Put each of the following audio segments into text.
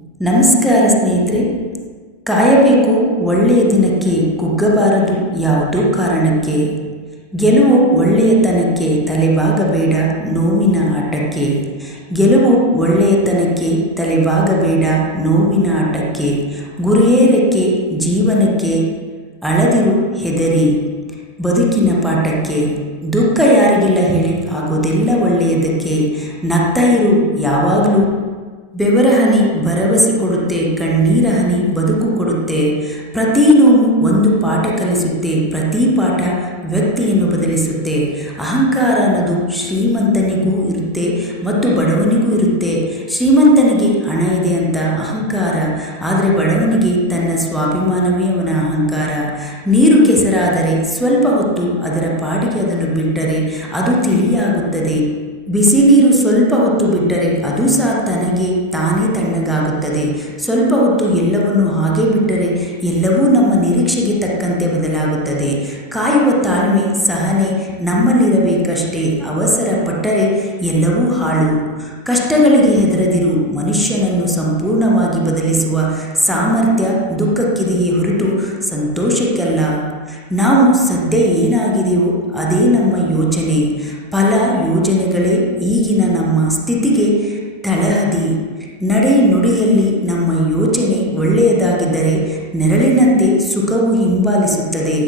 ನಮಸ್ಕಾರ ಸ್ನೇಹಿತರೆ, ಕಾಯಬೇಕು ಒಳ್ಳೆಯ ದಿನಕ್ಕೆ ಕುಗ್ಗಬಾರದು ಯಾವುದೋ ಕಾರಣಕ್ಕೆ? ಗೆಲುವು ಒಳ್ಳೆಯತನಕ್ಕೆ ತಲೆಬಾಗಬೇಡ ನೋವಿನ ಆಟಕ್ಕೆ. ಗೆಲುವು ಒಳ್ಳೆಯತನಕ್ಕೆ ತಲೆಬಾಗಬೇಡ ನೋವಿನ ಆಟಕ್ಕೆ. ಗುರಿಯೇರಕ್ಕೆ ಜೀವನಕ್ಕೆ ಅಳದಿರು ಹೆದರಿ. ಬದುಕಿನ ಪಾಠಕ್ಕೆ ದುಃಖ ಯಾರಿಗಿಲ್ಲ ಹೇಳಿ ಆಗೋದೆಲ್ಲ ಒಳ್ಳೆಯದಕ್ಕೆ ನಗ್ತಾ ಇರು ಯಾವಾಗಲೂ. ಬೆವರ ಹನಿ ಭರವಸೆ ಕೊಡುತ್ತೆ ಕಣ್ಣೀರ ಹನಿ ಬದುಕು ಕೊಡುತ್ತೆ. ಪ್ರತಿ ನೋವು ಒಂದು ಪಾಠ ಕಲಿಸುತ್ತೆ, ಪ್ರತಿ ಪಾಠ ವ್ಯಕ್ತಿಯನ್ನು ಬದಲಿಸುತ್ತೆ. ಅಹಂಕಾರ ಅನ್ನೋದು ಶ್ರೀಮಂತನಿಗೂ ಇರುತ್ತೆ ಮತ್ತು ಬಡವನಿಗೂ ಇರುತ್ತೆ. ಶ್ರೀಮಂತನಿಗೆ ಹಣ ಇದೆ ಅಂತ ಅಹಂಕಾರ, ಆದರೆ ಬಡವನಿಗೆ ತನ್ನ ಸ್ವಾಭಿಮಾನವೇ ಅವನ ಅಹಂಕಾರ. ನೀರು ಕೆಸರಾದರೆ ಸ್ವಲ್ಪ ಹೊತ್ತು ಅದರ ಪಾಡಿಗೆ ಅದನ್ನು ಬಿಟ್ಟರೆ ಅದು ತಿಳಿಯಾಗುತ್ತದೆ. ಬಿಸಿ ನೀರು ಸ್ವಲ್ಪ ಹೊತ್ತು ಬಿಟ್ಟರೆ ಅದು ಸಹ ತನಗೆ ತಾನೇ ತಣ್ಣಗಾಗುತ್ತದೆ. ಸ್ವಲ್ಪ ಹೊತ್ತು ಎಲ್ಲವನ್ನು ಹಾಗೆ ಬಿಟ್ಟರೆ ಎಲ್ಲವೂ ನಮ್ಮ ನಿರೀಕ್ಷೆಗೆ ತಕ್ಕಂತೆ ಬದಲಾಗುತ್ತದೆ. ಕಾಯುವ ತಾಳ್ಮೆ ಸಹನೆ ನಮ್ಮಲ್ಲಿರಬೇಕಷ್ಟೇ ಅವಸರ ಪಟ್ಟರೆ ಎಲ್ಲವೂ ಹಾಳು. ಕಷ್ಟಗಳಿಗೆ ಹೆದರದಿರು ಮನುಷ್ಯನನ್ನು ಸಂಪೂರ್ಣವಾಗಿ ಬದಲಿಸುವ ಸಾಮರ್ಥ್ಯ ದುಃಖಕ್ಕಿದೆಯೇ ಹೊರತು ಸಂತೋಷಕ್ಕಲ್ಲ. ನಾವು ಸದ್ಯ ಏನಾಗಿದೆಯೋ ಅದೇ ನಮ್ಮ ಯೋಚನೆ. ಫಲ ಯೋಜನೆಗಳೇ ಈಗಿನ ನಮ್ಮ ಸ್ಥಿತಿಗೆ ತಳಹದಿ. ನಡೆ ನುಡಿಯಲ್ಲಿ ನಮ್ಮ ಯೋಚನೆ ಒಳ್ಳೆಯದಾಗಿದ್ದರೆ ನೆರಳಿನಂತೆ ಸುಖವು ಹಿಂಬಾಲಿಸುತ್ತದೆ.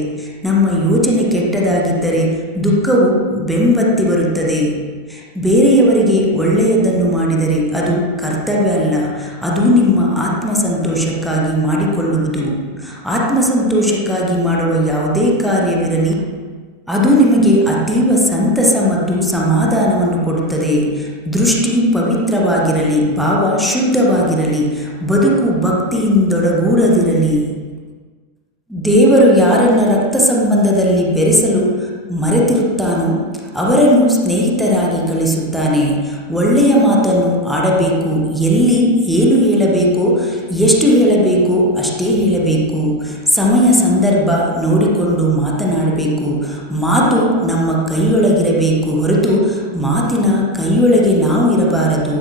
ನಮ್ಮ ಯೋಚನೆ ಕೆಟ್ಟದಾಗಿದ್ದರೆ ದುಃಖವು ಬೆಂಬತ್ತಿ ಬರುತ್ತದೆ. ಬೇರೆಯವರಿಗೆ ಒಳ್ಳೆಯದನ್ನು ಮಾಡಿದರೆ ಅದು ಕರ್ತವ್ಯ ಅಲ್ಲ, ಅದು ನಿಮ್ಮ ಆತ್ಮಸಂತೋಷಕ್ಕಾಗಿ ಮಾಡಿಕೊಳ್ಳುವುದು. ಆತ್ಮಸಂತೋಷಕ್ಕಾಗಿ ಮಾಡುವ ಯಾವುದೇ ಕಾರ್ಯವಿರಲಿ. ಅದು ನಿಮಗೆ ಅತೀವ ಸಂತಸ ಮತ್ತು ಸಮಾಧಾನವನ್ನು ಕೊಡುತ್ತದೆ. ದೃಷ್ಟಿ ಪವಿತ್ರವಾಗಿರಲಿ, ಭಾವ ಶುದ್ಧವಾಗಿರಲಿ, ಬದುಕು ಭಕ್ತಿಯಿಂದೊಡಗೂಡದಿರಲಿ. ದೇವರು ಯಾರನ್ನ ರಕ್ತ ಸಂಬಂಧದಲ್ಲಿ ಬೆರೆಸಲು ಮರೆತಿರುತ್ತಾನೋ ಅವರನ್ನು ಸ್ನೇಹಿತರಾಗಿ ಕಳಿಸುತ್ತಾನೆ. ಒಳ್ಳೆಯ ಮಾತನ್ನು ಆಡಬೇಕು, ಎಲ್ಲಿ ಏನು ಹೇಳಬೇಕೋ, ಎಷ್ಟು ಹೇಳಬೇಕೋ ಅಷ್ಟೇ ಹೇಳಬೇಕು ಸಮಯ ಸಂದರ್ಭ ನೋಡಿಕೊಂಡು ಮಾತನಾಡಬೇಕು. ಮಾತು ನಮ್ಮ ಕೈಯೊಳಗಿರಬೇಕು ಹೊರತು ಮಾತಿನ ಕೈಯೊಳಗೆ ನಾವು ಇರಬಾರದು.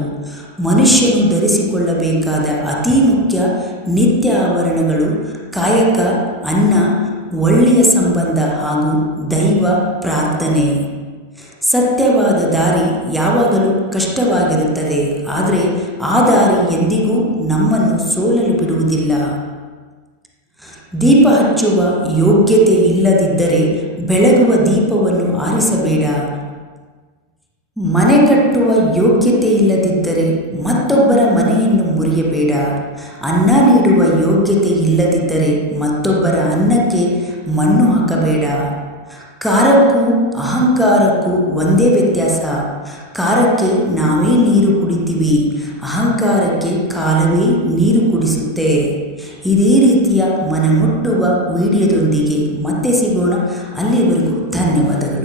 ಮನುಷ್ಯನು ಧರಿಸಿಕೊಳ್ಳಬೇಕಾದ ಅತಿ ಮುಖ್ಯ ನಿತ್ಯ ಆವರಣಗಳು ಕಾಯಕ, ಅನ್ನ, ಒಳ್ಳೆಯ ಸಂಬಂಧ ಹಾಗೂ ದೈವ ಪ್ರಾರ್ಥನೆ. ಸತ್ಯವಾದ ದಾರಿ ಯಾವಾಗಲೂ ಕಷ್ಟವಾಗಿರುತ್ತದೆ, ಆದರೆ ಆ ದಾರಿ ಎಂದಿಗೂ ನಮ್ಮನ್ನು ಸೋಲಲು ಬಿಡುವುದಿಲ್ಲ. ದೀಪ ಹಚ್ಚುವ ಯೋಗ್ಯತೆ ಇಲ್ಲದಿದ್ದರೆ ಬೆಳಗುವ ದೀಪವನ್ನು ಆರಿಸಬೇಡ. ಮನೆ ಕಟ್ಟುವ ಯೋಗ್ಯತೆ ಇಲ್ಲದಿದ್ದರೆ ಮತ್ತೊಬ್ಬರ ಮನೆಯನ್ನು ಮುರಿಯಬೇಡ. ಅನ್ನ ನೀಡುವ ಯೋಗ್ಯತೆ ಇಲ್ಲದಿದ್ದರೆ ಮತ್ತೊಬ್ಬರ ಅನ್ನಕ್ಕೆ ಮಣ್ಣು ಹಾಕಬೇಡ. ಕಾರಕ್ಕೂ ಅಹಂಕಾರಕ್ಕೂ ಒಂದೇ ವ್ಯತ್ಯಾಸ. ಕಾರಕ್ಕೆ ನಾವೇ ನೀರು ಕುಡಿತೀವಿ, ಅಹಂಕಾರಕ್ಕೆ ಕಾಲವೇ ನೀರು ಕುಡಿಸುತ್ತೆ. ಇದೇ ರೀತಿಯ ಮನಮುಟ್ಟುವ ವಿಡಿಯೋದೊಂದಿಗೆ ಮತ್ತೆ ಸಿಗೋಣ. ಅಲ್ಲಿವರೆಗೂ ಧನ್ಯವಾದಗಳು.